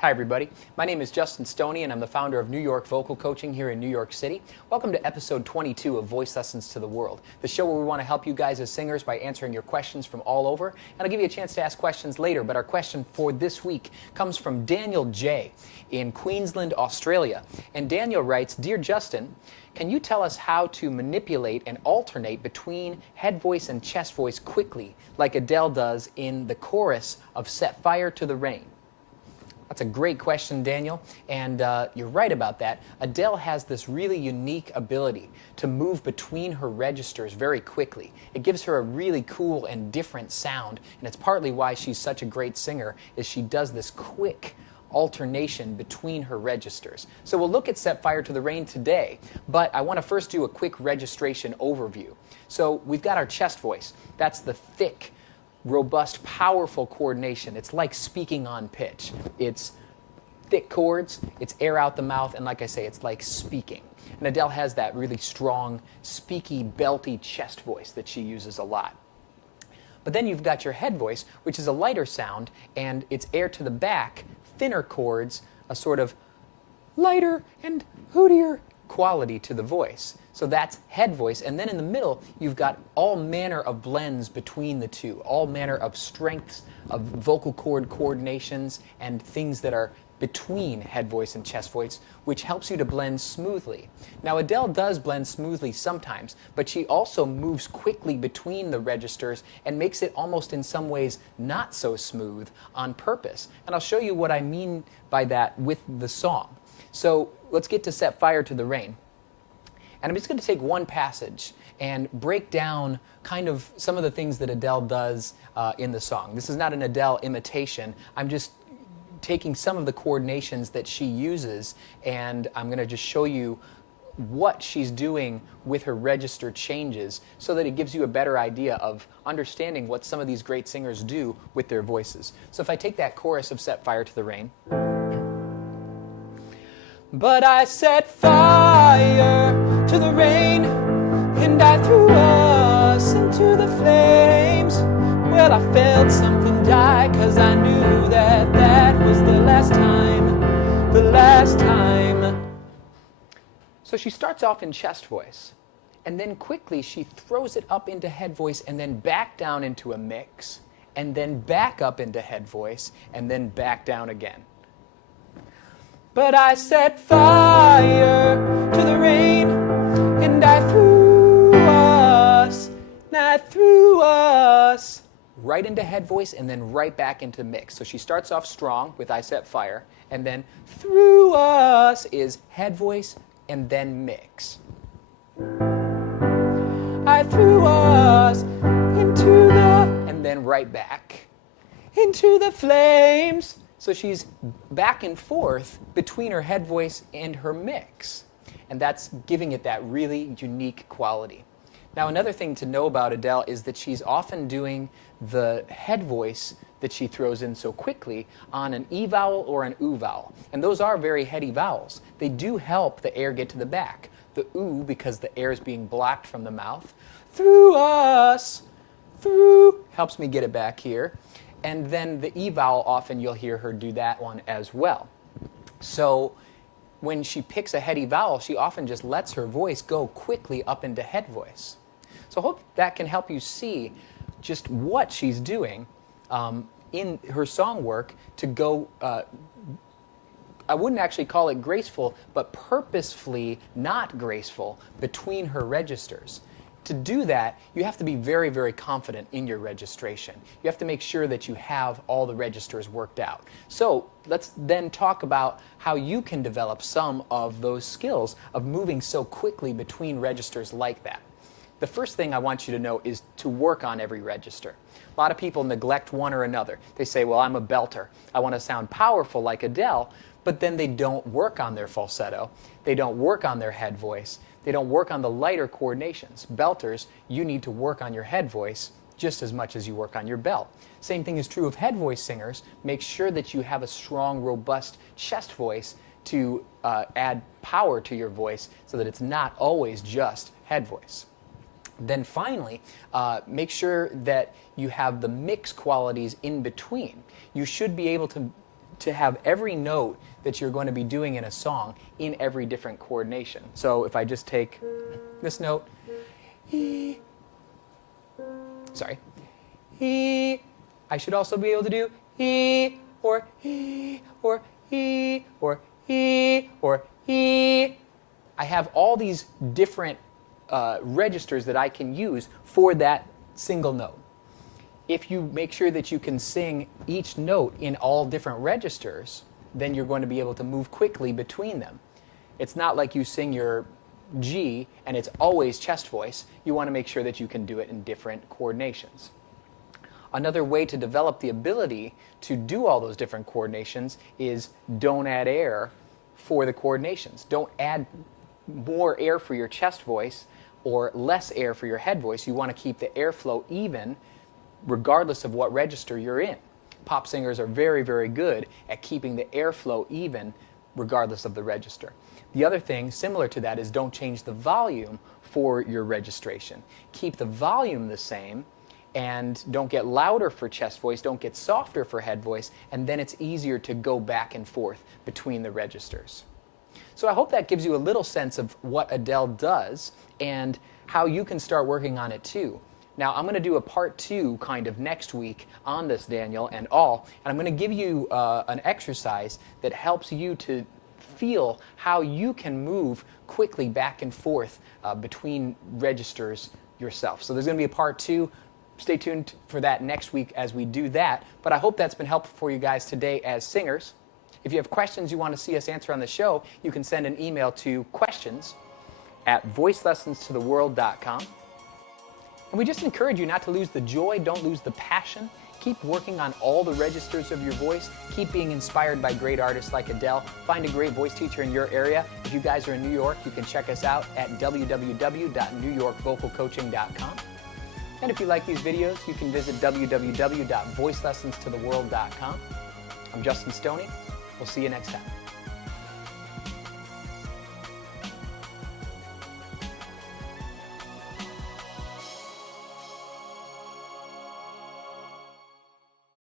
Hi everybody, my name is Justin Stoney and I'm the founder of New York Vocal Coaching here in New York City. Welcome to episode 22 of Voice Lessons to the World, the show where we want to help you guys as singers by answering your questions from all over. And I'll give you a chance to ask questions later, but our question for this week comes from Daniel J. in Queensland, Australia. And Daniel writes, "Dear Justin, can you tell us how to manipulate and alternate between head voice and chest voice quickly, like Adele does in the chorus of Set Fire to the Rain?" That's a great question, Daniel, and you're right about that. Adele has this really unique ability to move between her registers very quickly. It gives her a really cool and different sound, and it's partly why she's such a great singer, is she does this quick alternation between her registers. So we'll look at Set Fire to the Rain today, but I want to first do a quick registration overview. So we've got our chest voice. That's the thick, robust, powerful coordination. It's like speaking on pitch. It's thick chords, it's air out the mouth, and like I say, it's like speaking. And Adele has that really strong, speaky, belty chest voice that she uses a lot. But then you've got your head voice, which is a lighter sound, and it's air to the back, thinner chords, a sort of lighter and hootier quality to the voice. So that's head voice. And then in the middle, you've got all manner of blends between the two, all manner of strengths of vocal cord coordinations and things that are between head voice and chest voice, which helps you to blend smoothly. Now, Adele does blend smoothly sometimes, but she also moves quickly between the registers and makes it almost in some ways not so smooth on purpose. And I'll show you what I mean by that with the song. So let's get to Set Fire to the Rain. And I'm just going to take one passage and break down kind of some of the things that Adele does in the song. This is not an Adele imitation. I'm just taking some of the coordinations that she uses, and I'm going to just show you what she's doing with her register changes so that it gives you a better idea of understanding what some of these great singers do with their voices. So if I take that chorus of Set Fire to the Rain. But I set fire to the rain, and I threw us into the flames. Well, I felt something die, 'cause I knew that that was the last time, the last time. So she starts off in chest voice, and then quickly she throws it up into head voice, and then back down into a mix, and then back up into head voice, and then back down again. But I set fire to the rain, and I threw us right into head voice and then right back into mix. So she starts off strong with I set fire, and then threw us is head voice and then mix. I threw us into the, and then right back into the flames. So she's back and forth between her head voice and her mix. And that's giving it that really unique quality. Now, another thing to know about Adele is that she's often doing the head voice that she throws in so quickly on an E vowel or an oo vowel. And those are very heady vowels. They do help the air get to the back. The oo, because the air is being blocked from the mouth. Through us, through, helps me get it back here. And then the E vowel, often you'll hear her do that one as well. So when she picks a heady vowel, she often just lets her voice go quickly up into head voice. So I hope that can help you see just what she's doing in her song work to go, I wouldn't actually call it graceful, but purposefully not graceful between her registers. To do that, you have to be very, very confident in your registration. You have to make sure that you have all the registers worked out. So let's then talk about how you can develop some of those skills of moving so quickly between registers like that. The first thing I want you to know is to work on every register. A lot of people neglect one or another. They say, well, I'm a belter. I want to sound powerful like Adele, but then they don't work on their falsetto. They don't work on their head voice. They don't work on the lighter coordinations. Belters, you need to work on your head voice just as much as you work on your belt. Same thing is true of head voice singers. Make sure that you have a strong, robust chest voice to add power to your voice so that it's not always just head voice. Then finally, make sure that you have the mix qualities in between. You should be able to to have every note that you're going to be doing in a song in every different coordination. So if I just take this note, E, sorry, E, I should also be able to do E, or E, or E, or E, or E. I have all these different registers that I can use for that single note. If you make sure that you can sing each note in all different registers, then you're going to be able to move quickly between them. It's not like you sing your G and it's always chest voice. You want to make sure that you can do it in different coordinations. Another way to develop the ability to do all those different coordinations is don't add air for the coordinations. Don't add more air for your chest voice or less air for your head voice. You want to keep the airflow even regardless of what register you're in. Pop singers are very, very good at keeping the airflow even regardless of the register. The other thing similar to that is don't change the volume for your registration. Keep the volume the same and don't get louder for chest voice, don't get softer for head voice, and then it's easier to go back and forth between the registers. So I hope that gives you a little sense of what Adele does and how you can start working on it too. Now, I'm going to do a part 2 kind of next week on this, Daniel, and I'm going to give you an exercise that helps you to feel how you can move quickly back and forth between registers yourself. So there's going to be a part 2. Stay tuned for that next week as we do that. But I hope that's been helpful for you guys today as singers. If you have questions you want to see us answer on the show, you can send an email to questions@voicelessonstotheworld.com. And we just encourage you not to lose the joy, don't lose the passion. Keep working on all the registers of your voice. Keep being inspired by great artists like Adele. Find a great voice teacher in your area. If you guys are in New York, you can check us out at www.newyorkvocalcoaching.com. And if you like these videos, you can visit www.voicelessonstotheworld.com. I'm Justin Stoney. We'll see you next time.